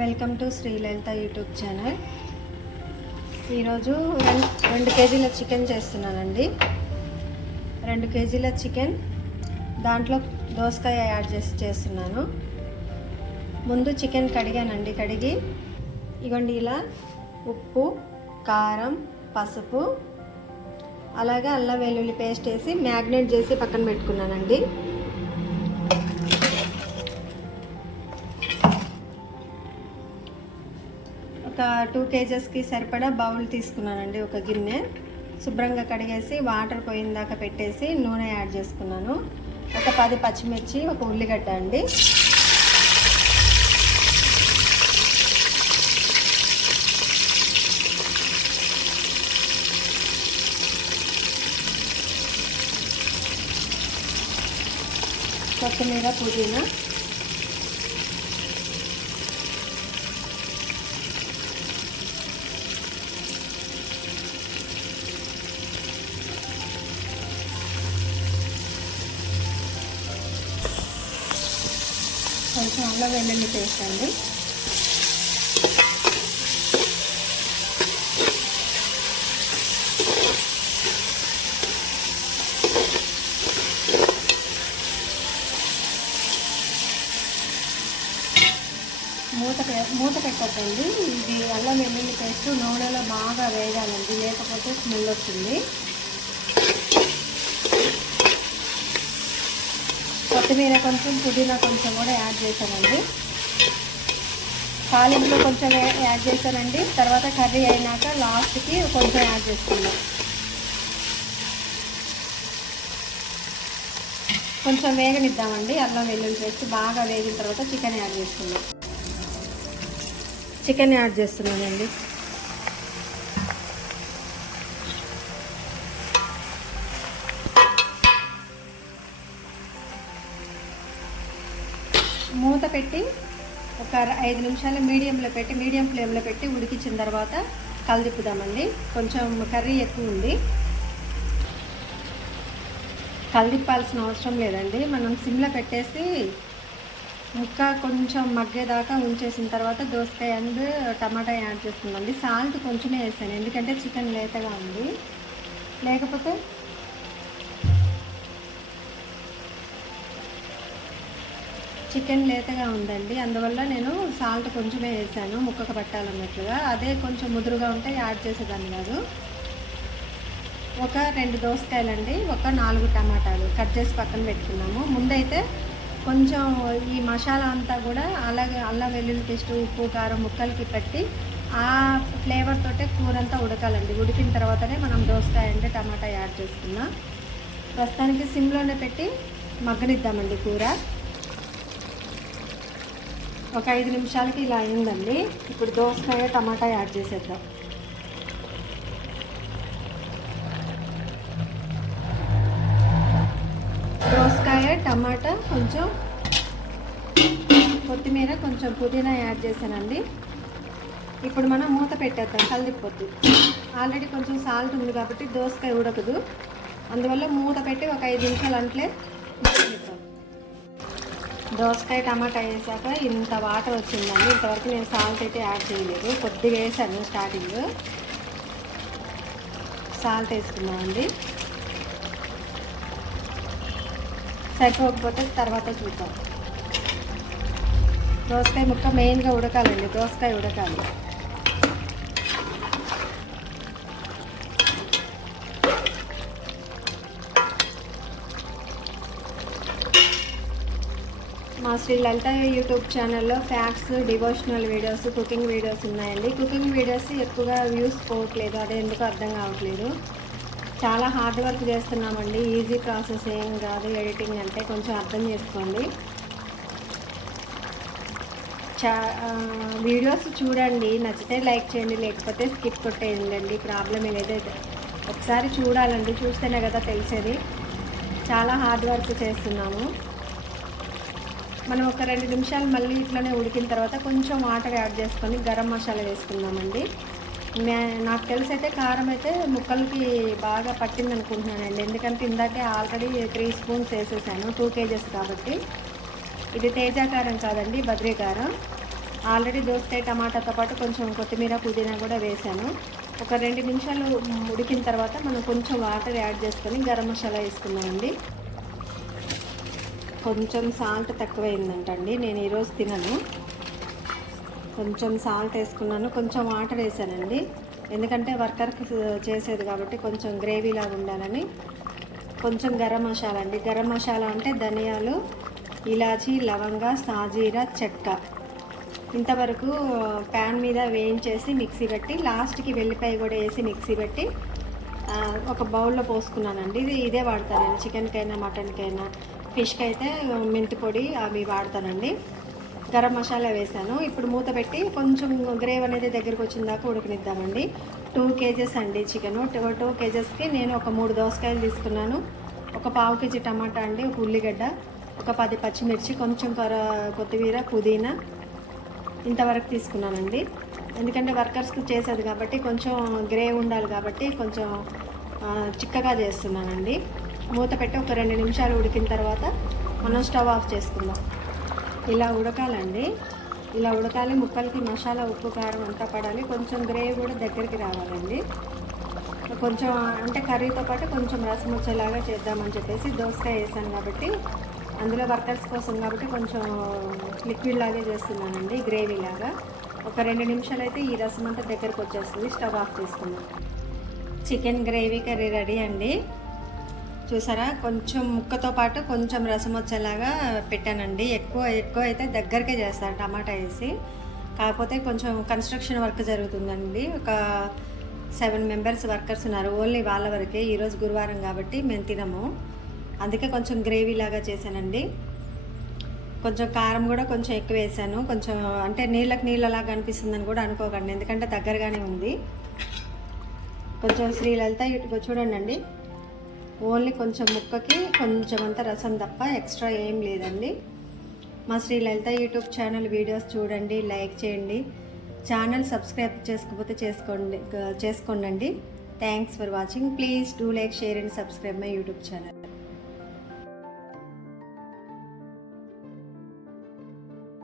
Welcome to Sri Lalitha YouTube channel. ఈరోజు 2 కేజీల chicken చేస్తున్నానండి. 2 కేజీల చికెన్, దాంట్లో దోసకాయ యాడ్ చేస్తున్నాను. ముందు చికెన్ కడిగానండి. కడిగి ఇగోండి ఇలా ఉప్పు, కారం, పసుపు, అలాగే అల్లం వెల్లుల్లి పేస్ట్ వేసి మ్యాగ్నేట్ చేసి పక్కన పెట్టుకున్నానండి. ఒక 2 కేజెస్కి సరిపడా బౌల్ తీసుకున్నానండి. ఒక గిన్నె శుభ్రంగా కడిగేసి వాటర్ పోయిన దాకా పెట్టేసి నూనె యాడ్ చేసుకున్నాను. ఒక 10 పచ్చిమిర్చి, ఒక ఉల్లిగడ్డ అండి. కొత్తిమీర, పుదీనా, కొంచెం అల్లం వెల్లుల్లి పేస్ట్ అండి. మూత పెట్టద్దండి. ఇది అల్లం వెల్లుల్లి పేస్ట్ నూనెలో బాగా వేయాలండి, లేకపోతే స్మెల్ వస్తుంది. కొత్తిమీర కొంచెం, పుదీనా కొంచెం కూడా యాడ్ చేశానండి. తాలింపులో కొంచెం యాడ్ చేశానండి. తర్వాత కర్రీ అయినాక లాస్ట్కి కొంచెం యాడ్ చేసుకున్నాం. కొంచెం వేగనిద్దామండి. అల్లం వెల్లుల్లి పేస్ట్ బాగా వేగిన తర్వాత చికెన్ యాడ్ చేసుకున్నాం. చికెన్ యాడ్ చేస్తున్నానండి. మూత పెట్టి ఒక 5 నిమిషాలు మీడియం ఫ్లేమ్లో పెట్టి ఉడికించిన తర్వాత కలదిప్పుదామండి. కొంచెం కర్రీ ఎక్కువ ఉంది, కలదిప్పాల్సిన అవసరం లేదండి. మనం సిమ్లో పెట్టేసి ముక్క కొంచెం మగ్గేదాకా ఉంచేసిన తర్వాత దోసకాయ అండ్ టమాటా యాడ్ చేస్తుందండి. సాల్ట్ కొంచెమే వేసాను, ఎందుకంటే చికెన్ లేతగా ఉంది. లేకపోతే చికెన్ లేతగా ఉందండి, అందువల్ల నేను సాల్ట్ కొంచెమే వేసాను, ముక్కకు పట్టాలన్నట్లుగా. అదే కొంచెం ముదురుగా ఉంటే యాడ్ చేసేదాన్ని కాదు. ఒక 2 దోసకాయలండి, ఒక 4 టమాటాలు కట్ చేసి పక్కన పెట్టుకున్నాము. ముందైతే కొంచెం ఈ మసాలా అంతా కూడా అలాగే అల్లం వెల్లుల్లి పేస్ట్, ఉప్పు, కారం ముక్కలకి పెట్టి ఆ ఫ్లేవర్ తోటే కూర అంతా ఉడకాలండి. ఉడికిన తర్వాతనే మనం దోసకాయ అంటే టమాటా యాడ్ చేసుకున్నాం. ప్రస్తుతానికి సిమ్లోనే పెట్టి మగ్గనిద్దామండి కూర. ఒక 5 నిమిషాలకి ఇలా అయిందండి. ఇప్పుడు దోసకాయ టమాటా యాడ్ చేసేద్దాం. దోసకాయ, టమాటా, కొంచెం కొత్తిమీర, కొంచెం పుదీనా యాడ్ చేశానండి. ఇప్పుడు మనం మూత పెట్టేద్దాం, కలిదిపోద్ది. ఆల్రెడీ కొంచెం సాల్ట్ ఉంది కాబట్టి దోసకాయ ఉడకదు, అందువల్ల మూత పెట్టి ఒక 5 నిమిషాలు అంట్లే ఉడకనిద్దాం. దోసకాయ టమాటా వేసాక ఇంత వాటర్ వచ్చిందండి. ఇంతవరకు నేను సాల్ట్ అయితే యాడ్ చేయలేదు, కొద్దిగా వేసాను స్టార్టింగ్. సాల్ట్ వేసుకున్నామండి. సరిపోకపోతే తర్వాత చూద్దాం. దోసకాయ ముక్క మెయిన్గా ఉడకాలండి, దోసకాయ ఉడకాలి. మా శ్రీలలిత యూట్యూబ్ ఛానల్లో facts, devotional videos, cooking videos ఉన్నాయండి. కుకింగ్ వీడియోస్ ఎక్కువగా వ్యూస్ పోవట్లేదు, అదే ఎందుకు అర్థం కావట్లేదు. చాలా హార్డ్ వర్క్ చేస్తున్నామండి, ఈజీ ప్రాసెస్ ఏం కాదు ఎడిటింగ్ అంటే, కొంచెం అర్థం చేసుకోండి. వీడియోస్ చూడండి, నచ్చితే లైక్ చేయండి, లేకపోతే స్కిప్ కొట్టేయండి, ప్రాబ్లం లేదు. ఒకసారి చూడాలండి, చూస్తేనే కదా తెలిసేది. చాలా హార్డ్ వర్క్ చేస్తున్నాము. మనం ఒక 2 నిమిషాలు మళ్ళీ ఇట్లనే ఉడికిన తర్వాత కొంచెం వాటర్ యాడ్ చేసుకొని గరం మసాలా వేసుకుందామండి. నాకు తెలిసి అయితే కారం అయితే ముక్కలకి బాగా పట్టింది అనుకుంటున్నానండి, ఎందుకంటే ఇందాకే ఆల్రెడీ 3 స్పూన్స్ వేసేసాను, 2 కేజెస్ కాబట్టి. ఇది తేజా కారం కాదండి, బద్రీ కారం. ఆల్రెడీ దోసకాయ టమాటాతో పాటు కొంచెం కొత్తిమీర పుదీనా కూడా వేసాను. ఒక 2 నిమిషాలు ఉడికిన తర్వాత మనం కొంచెం వాటర్ యాడ్ చేసుకొని గరం మసాలా వేసుకున్నామండి. కొంచెం సాల్ట్ తక్కువైందంటండి, నేను ఈరోజు తినను. కొంచెం సాల్ట్ వేసుకున్నాను, కొంచెం వాటర్ వేసానండి. ఎందుకంటే వర్కర్కి చేసేది కాబట్టి కొంచెం గ్రేవీలాగా ఉండాలని. కొంచెం గరం మసాలా అండి. గరం మసాలా అంటే ధనియాలు, ఇలాచీ, లవంగ, సాజీరా, చెక్క ఇంతవరకు ప్యాన్ మీద వేయించేసి మిక్సీ పెట్టి లాస్ట్కి వెల్లిపాయ కూడా వేసి మిక్సీ పెట్టి ఒక బౌల్లో పోసుకున్నానండి. ఇదే వాడతాను నేను చికెన్కైనా మటన్కైనా. ఫిష్కి అయితే మెంతి పొడి అవి వాడతానండి. గరం మసాలా వేసాను. ఇప్పుడు మూత పెట్టి కొంచెం గ్రేవ్ అనేది దగ్గరికి వచ్చిన దాకా ఉడకనిద్దామండి. 2 kgs అండి చికెను. 2 kgsకి నేను ఒక 3 దోసకాయలు తీసుకున్నాను, ఒక 1/2 kg టమాటా అండి, ఒక ఉల్లిగడ్డ, ఒక 10 పచ్చిమిర్చి, కొంచెం కొత్తిమీర, పుదీనా ఇంతవరకు తీసుకున్నానండి. ఎందుకంటే వర్కర్స్కి చేసేది కాబట్టి కొంచెం గ్రేవ్ ఉండాలి కాబట్టి కొంచెం చిక్కగా చేస్తున్నానండి. మూత పెట్టి ఒక 2 నిమిషాలు ఉడికిన తర్వాత మనం స్టవ్ ఆఫ్ చేసుకుందాం. ఇలా ఉడకాలండి, ఇలా ఉడకాలి. ముక్కలకి మసాలా, ఉప్పు, కారం అంతా పడాలి. కొంచెం గ్రేవీ కూడా దగ్గరికి రావాలండి. కొంచెం అంటే కర్రీతో పాటు కొంచెం రసం వచ్చేలాగా చేద్దామని చెప్పేసి దోసకాయ వేసాను కాబట్టి, అందులో వర్కర్స్ కోసం కాబట్టి కొంచెం లిక్విడ్ లాగే చేస్తున్నానండి, గ్రేవీ లాగా. ఒక 2 నిమిషాలు అయితే ఈ రసం అంతా దగ్గరకు వచ్చేస్తుంది. స్టవ్ ఆఫ్ చేసుకుందాం. చికెన్ గ్రేవీ కర్రీ రెడీ అండి. చూసారా, కొంచెం ముక్కతో పాటు కొంచెం రసం వచ్చేలాగా పెట్టానండి. ఎక్కువ అయితే దగ్గరకే చేస్తాను టమాటా వేసి. కాకపోతే కొంచెం కన్స్ట్రక్షన్ వర్క్ జరుగుతుందండి. ఒక 7 మెంబర్స్ వర్కర్స్ ఉన్నారు, ఓన్లీ వాళ్ళ వరకే. ఈరోజు గురువారం కాబట్టి మేము తినము, అందుకే కొంచెం గ్రేవీ లాగా చేశానండి. కొంచెం కారం కూడా కొంచెం ఎక్కువ వేసాను. కొంచెం అంటే నీళ్ళలాగా అనిపిస్తుందని కూడా అనుకోకండి, ఎందుకంటే దగ్గరగానే ఉంది. కొంచెం శ్రీలలిత ఇటుగా చూడండి, ఓన్లీ కొంచెం ముక్కకి కొంచెం అంత రసం తప్ప ఎక్స్ట్రా ఏం లేదండి. మా శ్రీలలిత యూట్యూబ్ ఛానల్ వీడియోస్ చూడండి, లైక్ చేయండి. ఛానల్ సబ్స్క్రైబ్ చేసుకోకపోతే చేసుకోండి. Thanks for watching. Please do like, share and subscribe my YouTube channel.